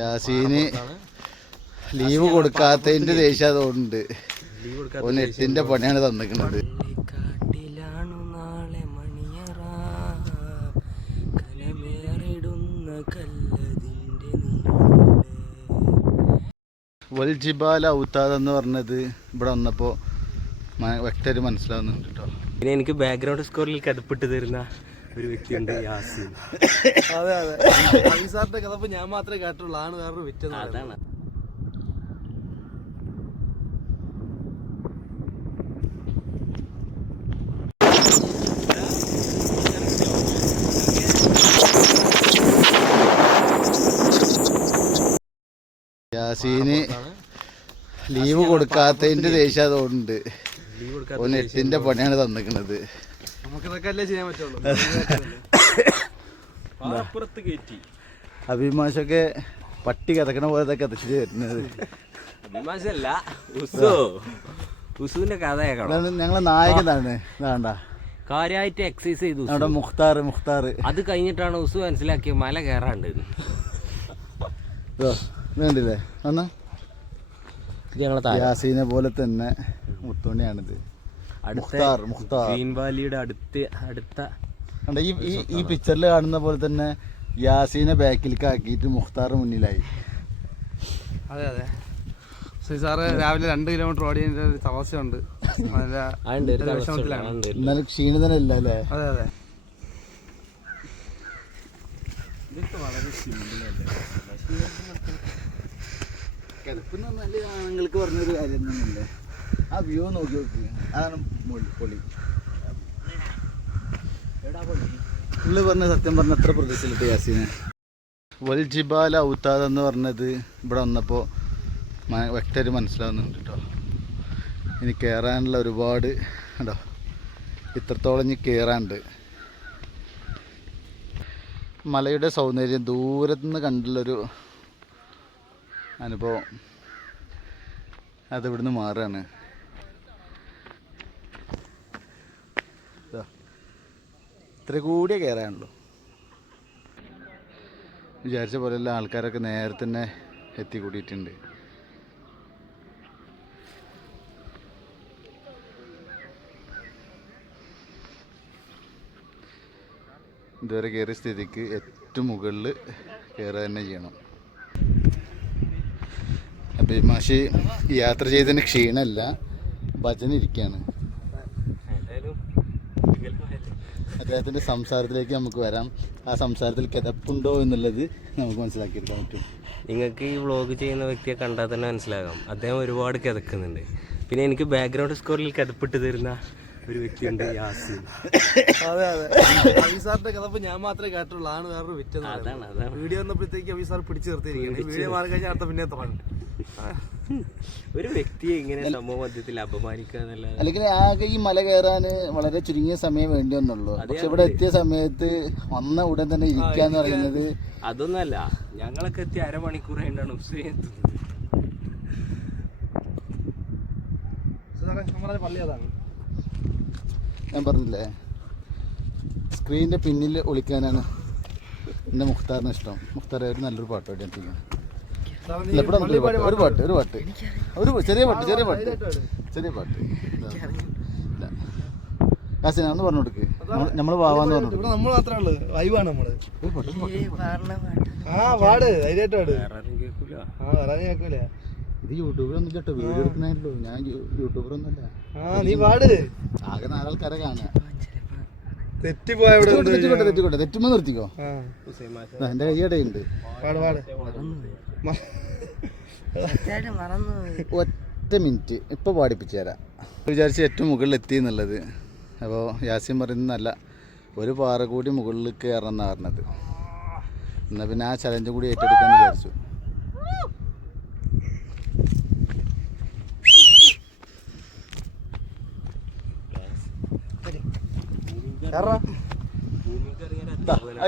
യാസീന് leave കൊടുക്കാത്തതിന്റെ ദേഷ്യം അതുകൊണ്ട് ഓന് 8ന്റെ പണിയാണ് തന്നിക്കുന്നത്. വൽജിബാല ഔത്താദെന്ന് പറഞ്ഞത് ഇവിടെ വന്നപ്പോ വ്യക്തമായിട്ട് മനസ്സിലാവുന്നുണ്ട് കേട്ടോ. പിന്നെ എനിക്ക് ബാക്ക്ഗ്രൗണ്ട് സ്കോറിൽ കഥപ്പെട്ട് തരുന്ന ഒരു വ്യക്തിയുണ്ട്, യാസീൻ. അതെ അതെ, സാറിന്റെ കഥ ഞാൻ മാത്രമേ കേട്ടുള്ളൂ, ആണ് വേറൊരു വിറ്റത്. അതാണ് യാസീന് ലീവ് കൊടുക്കാത്തതിന്റെ ദേഷ്യം അതുകൊണ്ട് ഓന് 8ന്റെ പണിയാണ് തന്നിക്കുന്നത്. നമുക്കിതൊക്കെ അല്ലേ ചെയ്യാൻ പറ്റുള്ളൂ. അഭിമാഷൊക്കെ പട്ടി കഥക്കണ പോലെ കഥച്ചിട്ട് വരുന്നത്. അഭിമാഷല്ല, ഉസുവിന്റെ കഥ ഞങ്ങളെ നായകനാണ്. ഇതാണ്ട കാര്യമായിട്ട് എക്സസൈസ് ചെയ്തു അവിടെ മുഖ്താർ. അത് കഴിഞ്ഞിട്ടാണ് ഉസു മനസ്സിലാക്കിയ മല കയറാണ്ട്. വേണ്ടില്ലേ എന്നാ യാസീനെ പോലെ തന്നെ മുത്തോണിയാണിത്. ഗ്രീൻ വാലിയുടെ അടുത്ത ഈ പിക്ചറിൽ കാണുന്ന പോലെ തന്നെ യാസീനെ ബാക്കിലേക്ക് ആക്കിയിട്ട് മുഖ്താർ മുന്നിലായി. അതെ അതെ, സാറ് രാവിലെ 2 കിലോമീറ്റർ ഓടിയതിന്റെ ഒരു തപസ്യുണ്ട്. എന്നാലും ക്ഷീണിതനല്ല അല്ലേ? അതെ അതെ, കിടപ്പെന്ന് പറഞ്ഞാല് ആണുങ്ങൾക്ക് പറഞ്ഞൊരു കാര്യം തന്നെയല്ലേ. ആ വ്യൂ നോക്കി നോക്കി, അതാണ് പൊളി. പുള്ളി പറഞ്ഞ സത്യം പറഞ്ഞ എത്ര പ്രതീക്ഷയിലിട്ട് യാസീനെ. വൽജിബാല ഔത്താദെന്ന് പറഞ്ഞത് ഇവിടെ വന്നപ്പോൾ വ്യക്തമായിട്ട് മനസ്സിലാവുന്നുണ്ട് കേട്ടോ. ഇനി കയറാനുള്ള ഒരുപാട് കേട്ടോ, ഇത്രത്തോളം ഇനി കയറാനുണ്ട്. മലയുടെ സൗന്ദര്യം ദൂരത്തുനിന്ന് കണ്ടുള്ളൊരു അനുഭവം അത് ഇവിടുന്ന് മാറുകയാണ്. ഇത്ര കൂടിയേ കയറാനുള്ളൂ. വിചാരിച്ച പോലെയുള്ള ആൾക്കാരൊക്കെ നേരെ തന്നെ എത്തിക്കൂടിയിട്ടുണ്ട്. ഇതുവരെ കയറിയ സ്ഥിതിക്ക് ഏറ്റവും മുകളിൽ കയറുക തന്നെ ചെയ്യണം. അഭിമാഷി യാത്ര ചെയ്തതിന് ക്ഷീണമല്ല, ഭജന ഇരിക്കുകയാണ്. അദ്ദേഹത്തിൻ്റെ സംസാരത്തിലേക്ക് നമുക്ക് വരാം. ആ സംസാരത്തിൽ കിതപ്പുണ്ടോ എന്നുള്ളത് നമുക്ക് മനസ്സിലാക്കിയെടുക്കാൻ പറ്റും. നിങ്ങൾക്ക് ഈ വ്ളോഗ് ചെയ്യുന്ന വ്യക്തിയെ കണ്ടാൽ തന്നെ മനസ്സിലാകാം, അദ്ദേഹം ഒരുപാട് കിതക്കുന്നുണ്ട്. പിന്നെ എനിക്ക് ബാക്ക്ഗ്രൗണ്ട് സ്കോറിൽ കിതപ്പെട്ട് തരുന്ന ഒരു വ്യക്തിയുണ്ട്, യാസീൻ. അതെ അതെ, സാറിന്റെ കഥ ഞാൻ മാത്രമേ കേട്ടുള്ളൂ, ആണ് വേറൊരു വിറ്റത്. അതാണ് വീഡിയോ വന്നപ്പോഴത്തേക്ക് സാർ പിടിച്ചു നിർത്തിയിരിക്കുന്നത്. വീഡിയോ മാറി കഴിഞ്ഞാൽ അടുത്ത പിന്നെ തുടങ്ങും. ഒരു വ്യക്തിയെ ഇങ്ങനെ സമൂഹ മധ്യത്തിൽ അപമാനിക്കുക എന്നല്ലാതെ. അല്ലെങ്കിൽ ആകെ ഈ മല കയറാൻ വളരെ ചുരുങ്ങിയ സമയം വേണ്ടി വന്നുള്ളൂ. പക്ഷെ ഇവിടെ എത്തിയ സമയത്ത് വന്ന ഉടൻ തന്നെ ഇരിക്കാന്ന് പറയുന്നത് അതൊന്നല്ല. ഞങ്ങളൊക്കെ എത്തി അരമണിക്കൂർ കഴിഞ്ഞാണ് പള്ളി. അതാണ് ഞാൻ പറഞ്ഞില്ലേ, സ്ക്രീനിന്റെ പിന്നിൽ ഒളിക്കാനാണ് എൻ്റെ മുഖ്താറിന് ഇഷ്ടം. മുഖ്താർ ഒരു നല്ലൊരു പാട്ട് പാടി ഒരു ചെറിയ പാട്ട് യാസീന ഒന്ന് പറഞ്ഞു കൊടുക്ക്. നമ്മള് വാവാന്ന് പറഞ്ഞു കൊടുക്കും. നമ്മൾ മാത്രമേ ഉള്ളൂ, വൈവാണ് നമ്മള്. ആ പാട് ധൈര്യമായിട്ട് പാട്. കേൾക്കൂല. ഇത് യൂട്യൂബിലൊന്നും കേട്ടോ, വീഡിയോ എടുക്കുന്നല്ലോ. ഞാൻ യൂട്യൂബറൊന്നുമല്ല. നീ പാട്. ആകെ 4 ആൾക്കാരെ കാണാ. തെറ്റിപ്പോയ തെറ്റുമ്പോ നിർത്തിക്കോ. എന്റെ കൈയടയുണ്ട്. ഒറ്റ മിനിറ്റ് ഇപ്പൊ പാടിപ്പിച്ചു തരാം. വിചാരിച്ച് ഏറ്റവും മുകളിൽ എത്തി എന്നുള്ളത്. അപ്പോൾ യാസീൻ പറയുന്നതല്ല, ഒരു പാറ കൂടി മുകളിൽ കയറണം എന്നാണ് പറഞ്ഞത്. എന്നാൽ പിന്നെ ആ ചലഞ്ചും കൂടി ഏറ്റെടുക്കാന്ന് വിചാരിച്ചു.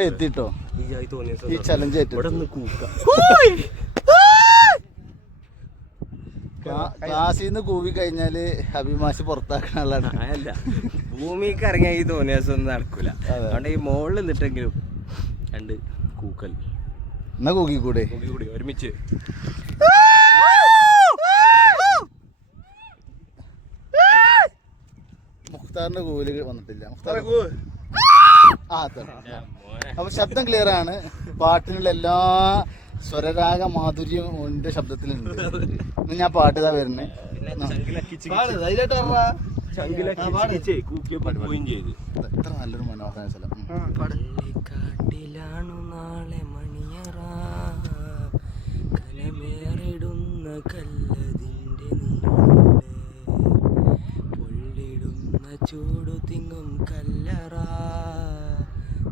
എത്തിട്ടോ ഈ ചലഞ്ച് ക്ലാസ്സിന്ന് കൂവി കഴിഞ്ഞാല് അഭിമാഷ് പുറത്താക്കണ ആളാണ്. അല്ല, ഭൂമിക്ക് ഇറങ്ങിയ ഈ തോന്നിയ ദിവസം ഒന്നും നടക്കൂല. അതുകൊണ്ട് ഈ മുകളിൽ നിന്നിട്ടെങ്കിലും 2 കൂക്കൽ എന്നാ കൂക്കിക്കൂടെ? കൂടി ഒരുമിച്ച്. മുഖ്താറിന്റെ കൂല് വന്നിട്ടില്ല. മുഖ്താർ അപ്പൊ ശബ്ദം ക്ലിയർ ആണ്. പാട്ടിനുള്ള എല്ലാ സ്വരരാഗ മാധുര്യം എന്റെ ശബ്ദത്തിലുണ്ട്. ഇന്ന് ഞാൻ പാട്ട് ഇതാ വരുന്നേ. എത്ര നല്ലൊരു മനോഹരമായ സ്ഥലം. പള്ളിക്കാട്ടിലാണു നാളെ മണിയറ കലമേറിടുന്ന കല്ലതിൻ്റെ നീളെ പൊള്ളിടുന്ന ചൂടു തിങ്ങും കല്ലറ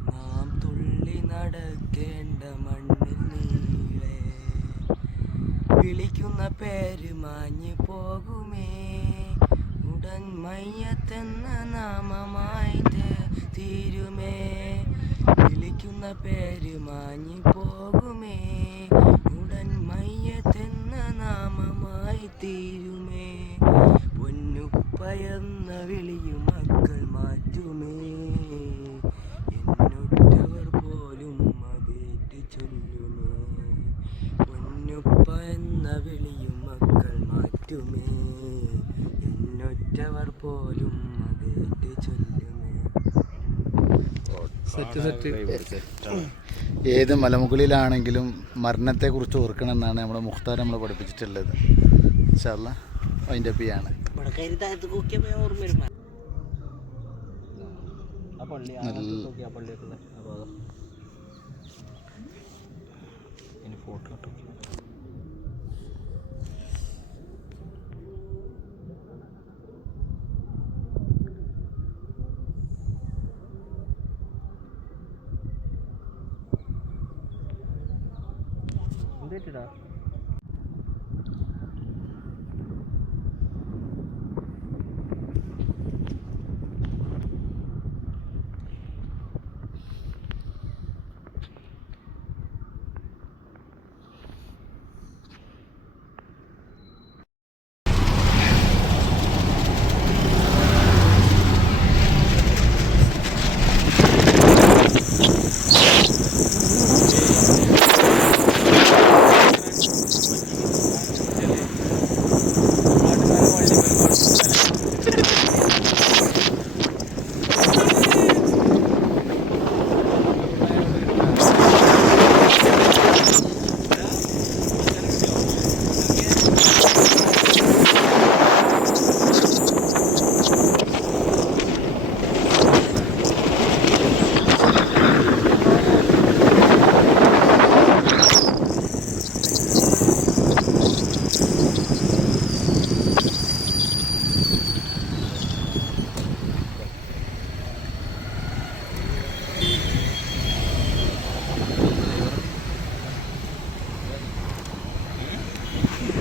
നാം തുള്ളി നടക്കേണ്ട മണ്ണിൽ നീളെ വിളിക്കുന്ന പേര് മാഞ്ഞു പോകുമേ ഉടൻ മയ്യത്തെന്ന നാമമായിട്ട് തീരുമേ വിളിക്കുന്ന പേര് മാഞ്ഞു പോകുമേ ഉടൻ മയ്യത്തെന്ന നാമമായി തീരുമേ പൊന്നുപ്പയെന്ന വിളിയും മക്കൾ മാറ്റുമേ എന്നൊറ്റവർ പോലും അതേറ്റ് ചൊല്ലുമേ പൊന്നുപ്പ എന്ന വിളിയും മക്കൾ മാറ്റുമേ എന്നൊറ്റവർ പോലും അതേറ്റ് ചൊല്ലുമേ. ഏത് മലമുകളിലാണെങ്കിലും മരണത്തെക്കുറിച്ച് ഓർക്കണം എന്നാണ് നമ്മുടെ മുഖ്താർ നമ്മളെ പഠിപ്പിച്ചിട്ടുള്ളത്. ഇൻഷാ അല്ലാഹ് അതിൻ്റെ അപ്പിയാണ്. എന്താ